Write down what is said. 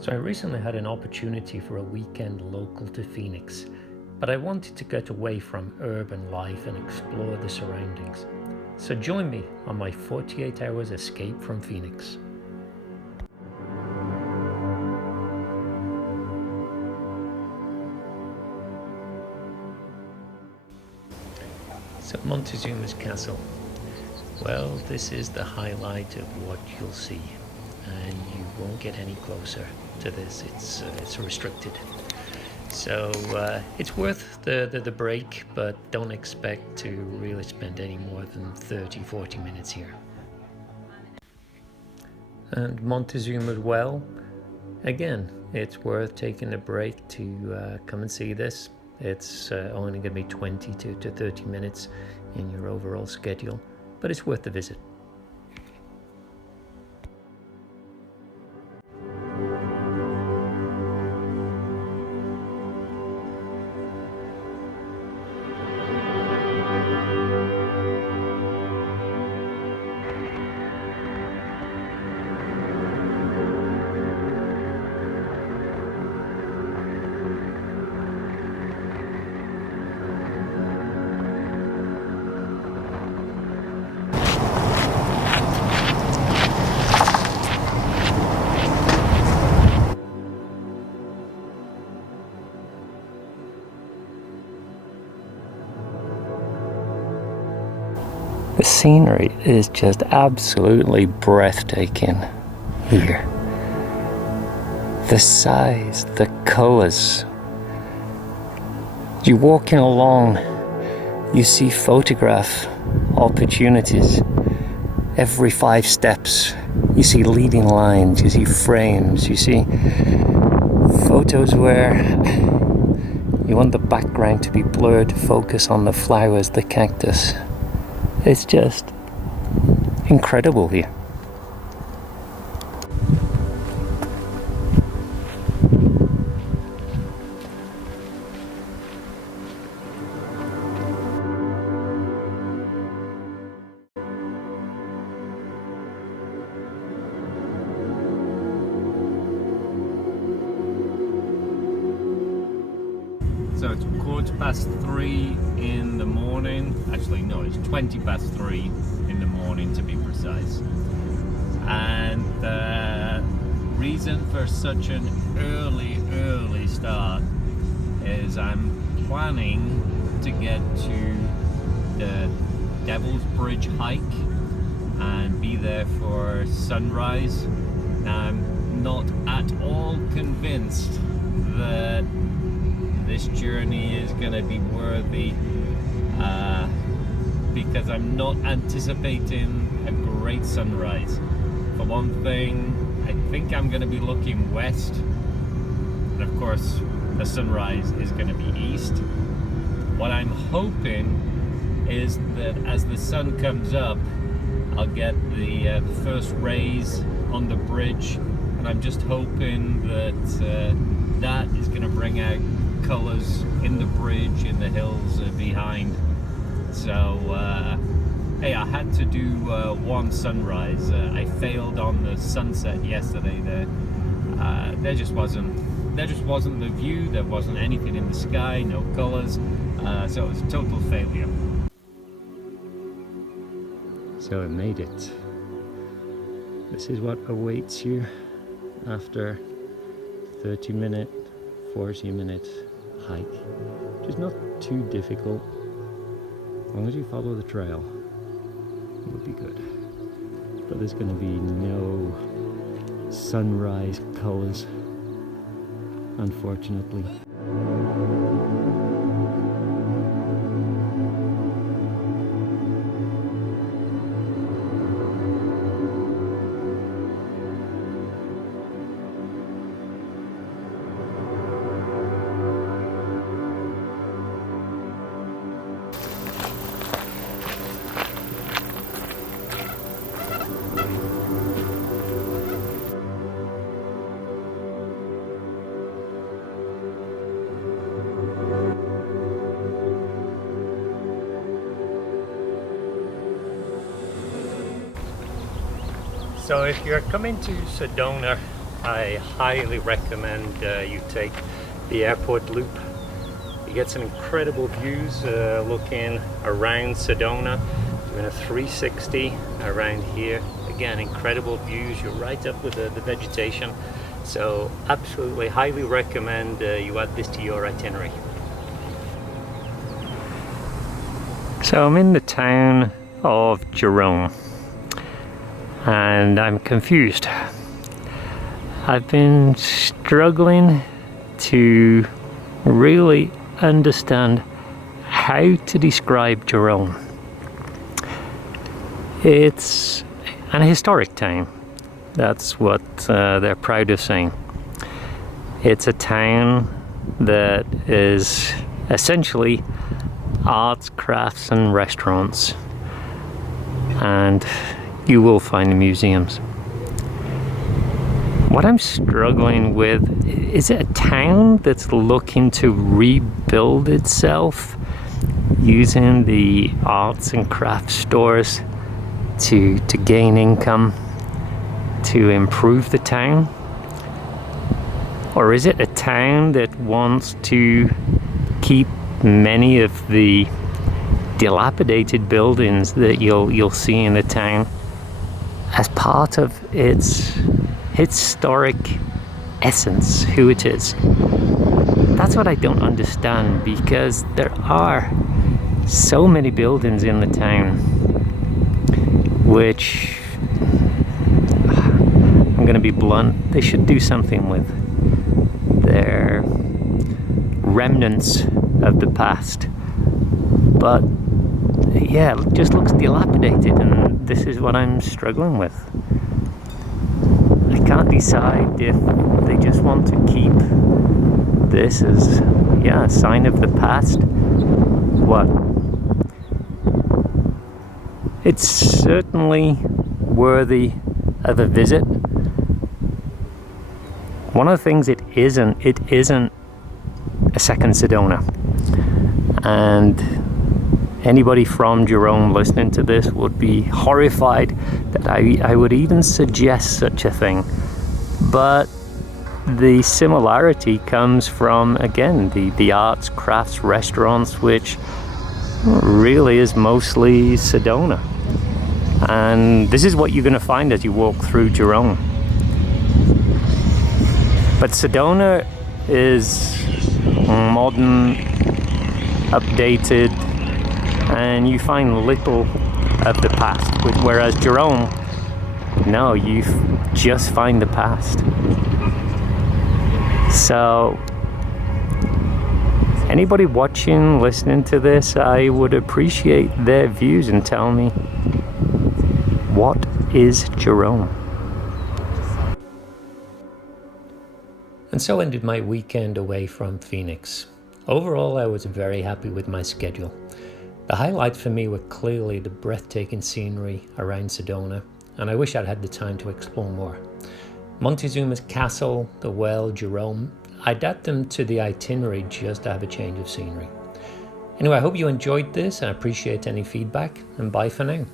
So I recently had an opportunity for a weekend local to Phoenix, but I wanted to get away from urban life and explore the surroundings. So join me on my 48 hours escape from Phoenix. So Montezuma's castle. Well, this is the highlight of what you'll see, and you won't get any closer to this. It's restricted. So it's worth the break, but don't expect to really spend any more than 30-40 minutes here. And Montezuma as well. Again, it's worth taking a break to come and see this. It's only going to be 20 to 30 minutes in your overall schedule, but it's worth the visit. The scenery is just absolutely breathtaking here. The size, the colours. You're walking along, you see photograph opportunities. Every 5 steps, you see leading lines, you see frames, you see photos where you want the background to be blurred to focus on the flowers, the cactus. It's just incredible here. So it's 3:15 in the morning. Actually, no, it's 3:20 in the morning to be precise. And the reason for such an early start is I'm planning to get to the Devil's Bridge hike and be there for sunrise. Now, I'm not at all convinced that this journey is going to be worthy because I'm not anticipating a great sunrise. For one thing, I think I'm going to be looking west, and of course the sunrise is going to be east. What I'm hoping is that as the sun comes up, I'll get the first rays on the bridge, and I'm just hoping that that is going to bring out colours in the bridge, in the hills behind. So hey, I had to do one sunrise. I failed on the sunset yesterday. There just wasn't the view. There wasn't anything in the sky, no colours. So it was a total failure. So I made it. This is what awaits you after 30-minute, 40-minute hike, which is not too difficult. As long as you follow the trail, it will be good. But there's going to be no sunrise colours, unfortunately. So if you're coming to Sedona I highly recommend you take the airport loop. You get some incredible views looking around Sedona, doing a 360 around here. Again, incredible views. You're right up with the vegetation. So absolutely highly recommend you add this to your itinerary. So I'm in the town of Jerome and I'm confused. I've been struggling to really understand how to describe Jerome. It's an historic town. That's what they're proud of saying. It's a town that is essentially arts, crafts and restaurants, and you will find museums. What I'm struggling with, is it a town that's looking to rebuild itself using the arts and crafts stores to gain income, to improve the town? Or is it a town that wants to keep many of the dilapidated buildings that you'll see in the town as part of its historic essence, who it is? That's what I don't understand, because there are so many buildings in the town which, I'm going to be blunt, they should do something with. They're remnants of the past, but yeah, it just looks dilapidated, and this is what I'm struggling with. I can't decide if they just want to keep this as, yeah, a sign of the past. What? It's certainly worthy of a visit. One of the things it isn't a second Sedona. And anybody from Jerome listening to this would be horrified that I would even suggest such a thing. But the similarity comes from, again, the arts, crafts, restaurants, which really is mostly Sedona. And this is what you're going to find as you walk through Jerome. But Sedona is modern, updated, and you find little of the past, whereas Jerome, no, you just find the past. So anybody watching, listening to this, I would appreciate their views and tell me, what is Jerome? And so ended my weekend away from Phoenix. Overall, I was very happy with my schedule. The highlights for me were clearly the breathtaking scenery around Sedona, and I wish I'd had the time to explore more. Montezuma's castle, the well, Jerome, I'd add them to the itinerary just to have a change of scenery. Anyway, I hope you enjoyed this and appreciate any feedback, and bye for now.